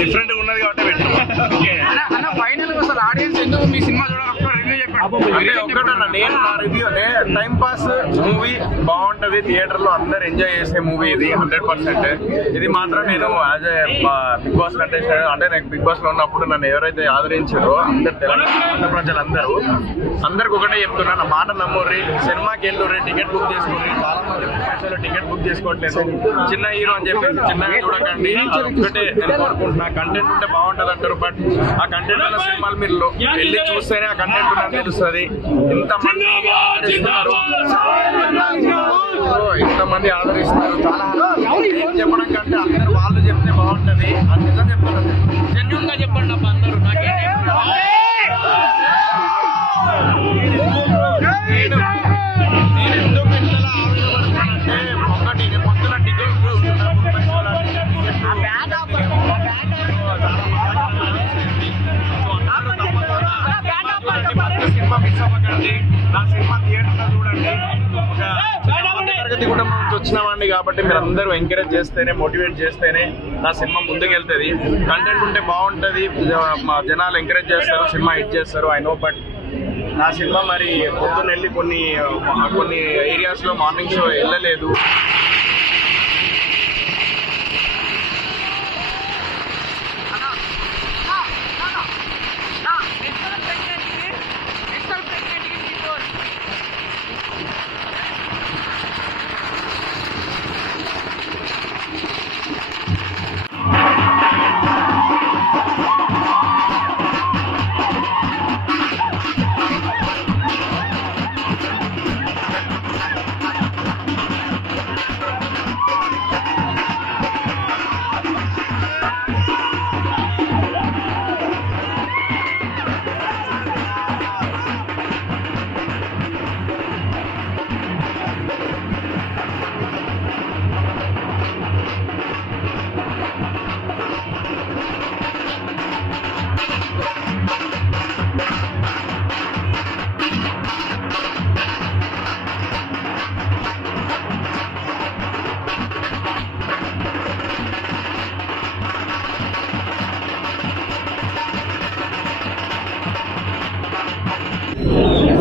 Different ఉన్నది కాబట్టి పెట్టాను. ఫైనల్ అసలు ఆడియన్స్ ఎందుకు మీ సినిమా చూడాలి రివ్యూ చెప్పండి. నేను నా రివ్యూ టైం పాస్ మూవీ బాగుంటది, థియేటర్ లో అందరు ఎంజాయ్ చేసే మూవీ ఇది 100%. ఇది మాత్రం నేను as a Bigg Boss contestant అంటే నాకు బిగ్ బాస్ లో ఉన్నప్పుడు నన్ను ఎవరైతే ఆదరించారో అందరు తెలంగాణ ప్రజలందరూ అందరికి ఒకటే చెప్తున్నా, నా మాట నమ్ముర్రి, సినిమాకి వెళ్ళుర్రి, టికెట్ బుక్ చేసుకోండి. చాలా మంది టికెట్ బుక్ చేసుకోవట్లేదు. చిన్న హీరో అని చెప్పేసి చిన్నగా చూడకండి. ఒకటే నేను కోరుకుంటున్నా, కంటెంట్ ఉంటే బాగుంటది అంటారు, బట్ ఆ కంటెంట్ ఉన్న సినిమాలు మీరు వెళ్ళి చూస్తేనే ఆ కంటెంట్ ఉన్నది తెలుస్తుంది. ఇంతమంది ఆదరిస్తున్నారు. చాలా చెప్పడం కంటే అందరు వాళ్ళు చెప్తే బాగుంటది అని నిజం చెప్తున్నారు. జెన్యూన్ గా చెప్పండి అబ్బా అందరూ. నేను ఎందుకు ఇంతలా ఆవేదపడుతున్నానంటే, ఒకటి నేను పొద్దున టికెట్ సినిమా మిస్ అవ్వకండి. నా సినిమా థియేటర్లో చూడండి. తరగతి కుటుంబం నుంచి వచ్చిన వాడిని కాబట్టి మీరు అందరూ ఎంకరేజ్ చేస్తేనే, మోటివేట్ చేస్తేనే నా సినిమా ముందుకు వెళ్తుంది. కంటెంట్ ఉంటే బాగుంటుంది, జనాలు ఎంకరేజ్ చేస్తారు, సినిమా హిట్ చేస్తారు. ఐ నో, బట్ నా సినిమా మరి పొద్దున్న వెళ్ళి కొన్ని ఏరియాస్ లో మార్నింగ్ షో వెళ్ళలేదు.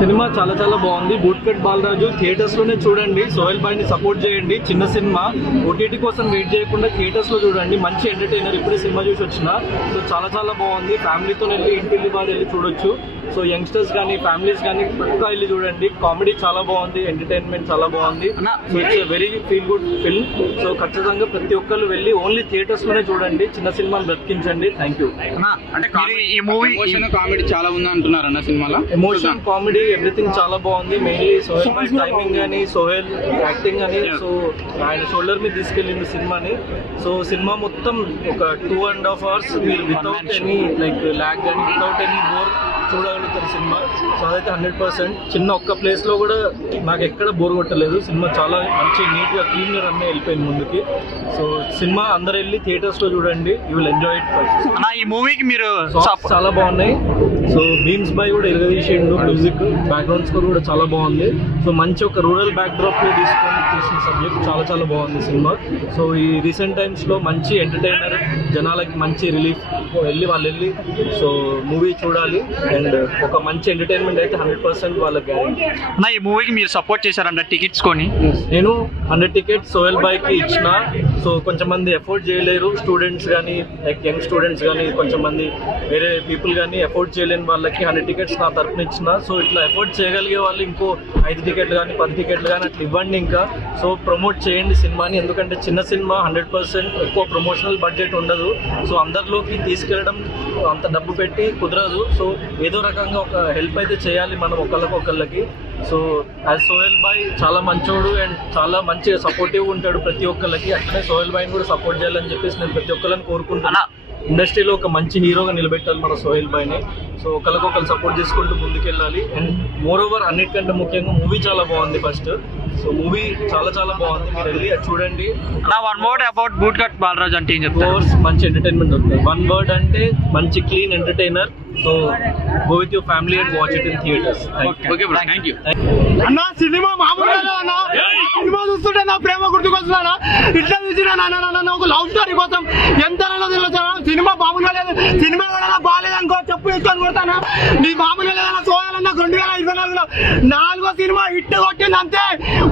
సినిమా చాలా చాలా బాగుంది. బూట్కట్ బాలరాజు థియేటర్స్ లోనే చూడండి. సోహెల్ భాయ్ ని సపోర్ట్ చేయండి. చిన్న సినిమా ఓటీటీ కోసం వెయిట్ చేయకుండా థియేటర్స్ లో చూడండి. మంచి ఎంటర్టైనర్. ఇప్పుడే సినిమా చూసి వచ్చిన. సో చాలా చాలా బాగుంది. ఫ్యామిలీతో వెళ్ళి ఇంటిల్లి బాగా వెళ్ళి చూడొచ్చు. సో యంగ్స్టర్స్ కానీ ఫ్యామిలీస్ కానీ పక్కా వెళ్ళి చూడండి. కామెడీ చాలా బాగుంది, ఎంటర్టైన్మెంట్ చాలా బాగుంది. So it's very feel good film. So ఖచ్చితంగా ప్రతి ఒక్కరు వెళ్ళి ఓన్లీ థియేటర్స్ లోనే చూడండి. చిన్న సినిమాని బ్రతికించండి. Thank you. అంటే ఈ మూవీ కామెడీ చాలా ఉంది అంటున్నారు అన్న సినిమాలో. ఎమోషన్, కామెడీ, ఎవ్రీథింగ్ చాలా బాగుంది. మెయిన్లీ సోహెల్ భాయ్ టైమింగ్ కానీ, సోహెల్ యాక్టింగ్ అని, సో ఆయన షోల్డర్ మీద తీసుకెళ్ళింది సినిమాని. సో సినిమా మొత్తం ఒక 2.5 hours మీరు వితౌట్ ఎనీ లైక్ ల్యాగ్ కానీ వితౌట్ ఎనీ బోర్ చూడగలుగుతారు సినిమా. సో అదైతే 100%. చిన్న ఒక్క ప్లేస్ లో కూడా నాకు ఎక్కడ బోర్ కొట్టలేదు. సినిమా చాలా మంచి నీట్ గా క్లీన్ గా రన్ వెళ్ళిపోయింది ముందుకి. సో సినిమా అందరు వెళ్ళి థియేటర్స్ లో చూడండి. You will enjoy it. ఈ మూవీకి మీరు చాలా బాగున్నాయి. సో బీమ్స్ బాయ్ కూడా ఇరగదీసిండు. మ్యూజిక్, బ్యాక్గ్రౌండ్ స్కోర్ కూడా చాలా బాగుంది. సో మంచి ఒక రూరల్ బ్యాక్ డ్రాప్ లో తీసిన సబ్జెక్ట్ చాలా చాలా బాగుంది సినిమా. సో ఈ రీసెంట్ టైమ్స్ లో మంచి ఎంటర్టైనర్, జనాలకి మంచి రిలీఫ్ వెళ్ళి సో మూవీ చూడాలి. అండ్ ఒక మంచి ఎంటర్టైన్మెంట్ అయితే 100% వాళ్ళకి గ్యారెంటీ. ఈ మూవీకి మీరు సపోర్ట్ చేశారంట టికెట్స్ కొని. నేను 100 tickets సోహెల్ భాయ్ కి ఇచ్చిన. సో కొంచెం మంది ఎఫోర్డ్ చేయలేరు, స్టూడెంట్స్ కానీ లైక్ యంగ్ స్టూడెంట్స్ కానీ కొంచెం మంది వేరే పీపుల్ కానీ ఎఫోర్డ్ చేయలేని వాళ్ళకి 100 టికెట్స్ నా తరఫున ఇచ్చిన. సో ఇట్లా ఎఫోర్డ్ చేయగలిగే వాళ్ళు ఇంకో 5 టికెట్లు కానీ 10 టికెట్లు కానీ అట్లా ఇవ్వండి ఇంకా. సో ప్రమోట్ చేయండి సినిమాని, ఎందుకంటే చిన్న సినిమా 100% ఎక్కువ ప్రమోషనల్ బడ్జెట్ ఉండదు. సో అందరిలోకి తీసుకెళ్ళడం అంత డబ్బు పెట్టి కుదరదు. సో ఏదో రకంగా ఒక హెల్ప్ అయితే చేయాలి మనం ఒకళ్ళకి. సో యాజ్ సోహెల్ బాయ్ చాలా మంచోడు అండ్ చాలా మంచిగా సపోర్టివ్ ఉంటాడు ప్రతి ఒక్కళ్ళకి. అట్లనే సోహెల్ బాయ్ని కూడా సపోర్ట్ చేయాలని చెప్పేసి నేను ప్రతి ఒక్కళ్ళని కోరుకుంటున్నా. ఇండస్ట్రీలో ఒక మంచి హీరోగా నిలబెట్టాలి మన సోహెల్ బాయ్ని. సో ఒకరికొకరు సపోర్ట్ చేసుకుంటూ ముందుకెళ్ళాలి. అండ్ మోర్ ఓవర్ అన్నిటికంటే ముఖ్యంగా మూవీ చాలా బాగుంది ఫస్ట్. సో మూవీ చాలా చాలా బాగుంది, మీరు వెళ్ళి అది చూడండి. One word about boot cut Balaraj అంటే ఏం చెప్తారు? మంచి ఎంటర్టైన్మెంట్ ఉంటుంది. వన్ వర్డ్ అంటే మంచి clean entertainer. So go with your family and watch it in theatres. Okay bro, thank you. అన్న సినిమా మామూలుగా అన్న, సినిమా చూస్తుంటే నా ప్రేమ గుర్తుకొస్తున్నా. ఇట్లా చూసిన నాన్న ఒక లవ్ స్టోరీ కోసం ఎంత తెలియదు. సినిమా మామూలుగా లేదు, సినిమా కూడా బాగాలేదనుకో చెప్పు ఇచ్చుకొని కొడతాను. నీ మామూలుగా లేదన్న. సోయాలన్న 2024లో 4వ సినిమా హిట్ కొట్టింది అంతే.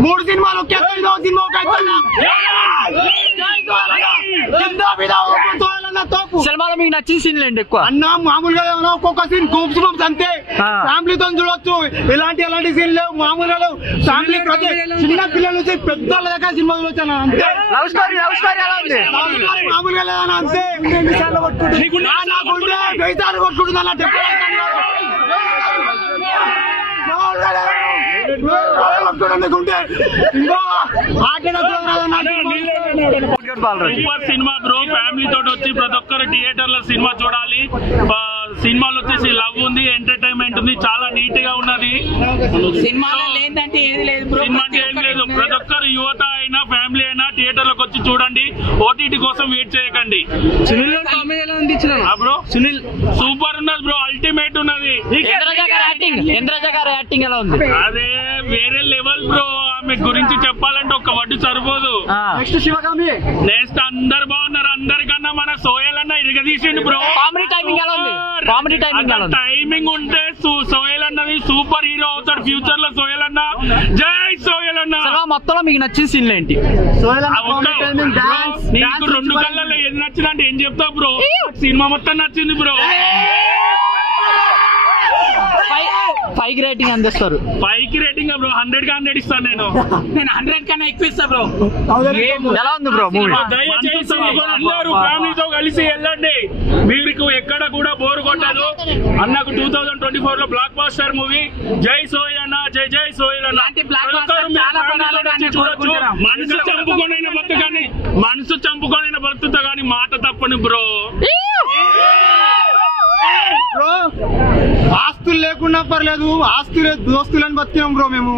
3 సినిమాలు ఒకే సినిమా ఒక సినిమాలో మీకు నచ్చిన సీన్లు ఏంటి ఎక్కువ? అన్న మామూలుగా ఒక్కొక్క సీన్ గూప్స్ బంప్స్ అంతే. ఫ్యామిలీతో చూడొచ్చు, ఇలాంటి సీన్ లేవు, మామూలుగా లేవు. ఫ్యామిలీ ప్రతి చిన్న పిల్లల నుంచి పెద్దోళ్ళ దగ్గర సినిమా చూడొచ్చాను అంతే. లవ్ స్టోరీ ఎలా ఉంది? మామూలుగా లేదన్నా అంతే. కొట్టుకుంటుంది సూపర్ సినిమా బ్రో. ఫ్యామిలీ తోటి వచ్చి ప్రతి ఒక్కరు థియేటర్ లో సినిమా చూడాలి. సినిమాలో వచ్చేసి లవ్ ఉంది, ఎంటర్టైన్మెంట్ ఉంది, చాలా నీట్ గా ఉన్నది. సినిమా అంటే ఏం లేదు. ప్రతి ఒక్కరు యువత అయినా ఫ్యామిలీ అయినా థియేటర్ లోకి వచ్చి చూడండి. ఓటీటీ కోసం వెయిట్ చేయకండి. బ్రో సునీల్ సూపర్ ఉన్నది బ్రో, అల్టిమేట్ ఉన్నది. యాక్టింగ్ ఎలా ఉంది? అదే వేరే లెవెల్ బ్రో. ఆమె గురించి చెప్పాలంటే ఒక వడ్డు సరిపోదు. నెక్స్ట్ అందరు బాగున్నారు. అందరికన్నా మన సోయల్ అన్న ఇరగదీసిండు బ్రో. కామెడీ టైమింగ్ ఎలా ఉంది? టైమింగ్ ఉంటే సోయల్ అన్నది సూపర్ హీరో అవుతాడు ఫ్యూచర్ లో. సోయల్ అన్న, జై సోయల్ అన్న. మొత్తంలో మీకు నచ్చిన సీన్లు ఏంటి? నీకు 2 కళ్ళల్లో ఏది నచ్చింది అంటే ఏం చెప్తావు బ్రో? సినిమా మొత్తం నచ్చింది బ్రో. 5 రేటింగ్ అందిస్తారు. 5కి రేటింగ్ బ్రో. 100కి 100 ఇస్తాను నేను. 100 కన్నా ఎక్కువ ఇస్తా బ్రో. ఎలా ఉంది బ్రో మూవీ? దయచేసి అందరూ ఫ్యామిలీతో కలిసి వెళ్ళండి, మీకు ఎక్కడ కూడా బోర్ కొట్టదు. అన్నకు 2024 లో బ్లాక్ బాస్టర్ మూవీ. జై సోయల్ అన్న, జై జై సోయల్ అన్న. మనసు చంపుకొనైనా బతుకుతా కానీ మాట తప్పని బ్రో. ఆస్తులు లేకున్నా పర్లేదు, ఆస్తులే దోస్తులని బతికాం బ్రో మేము.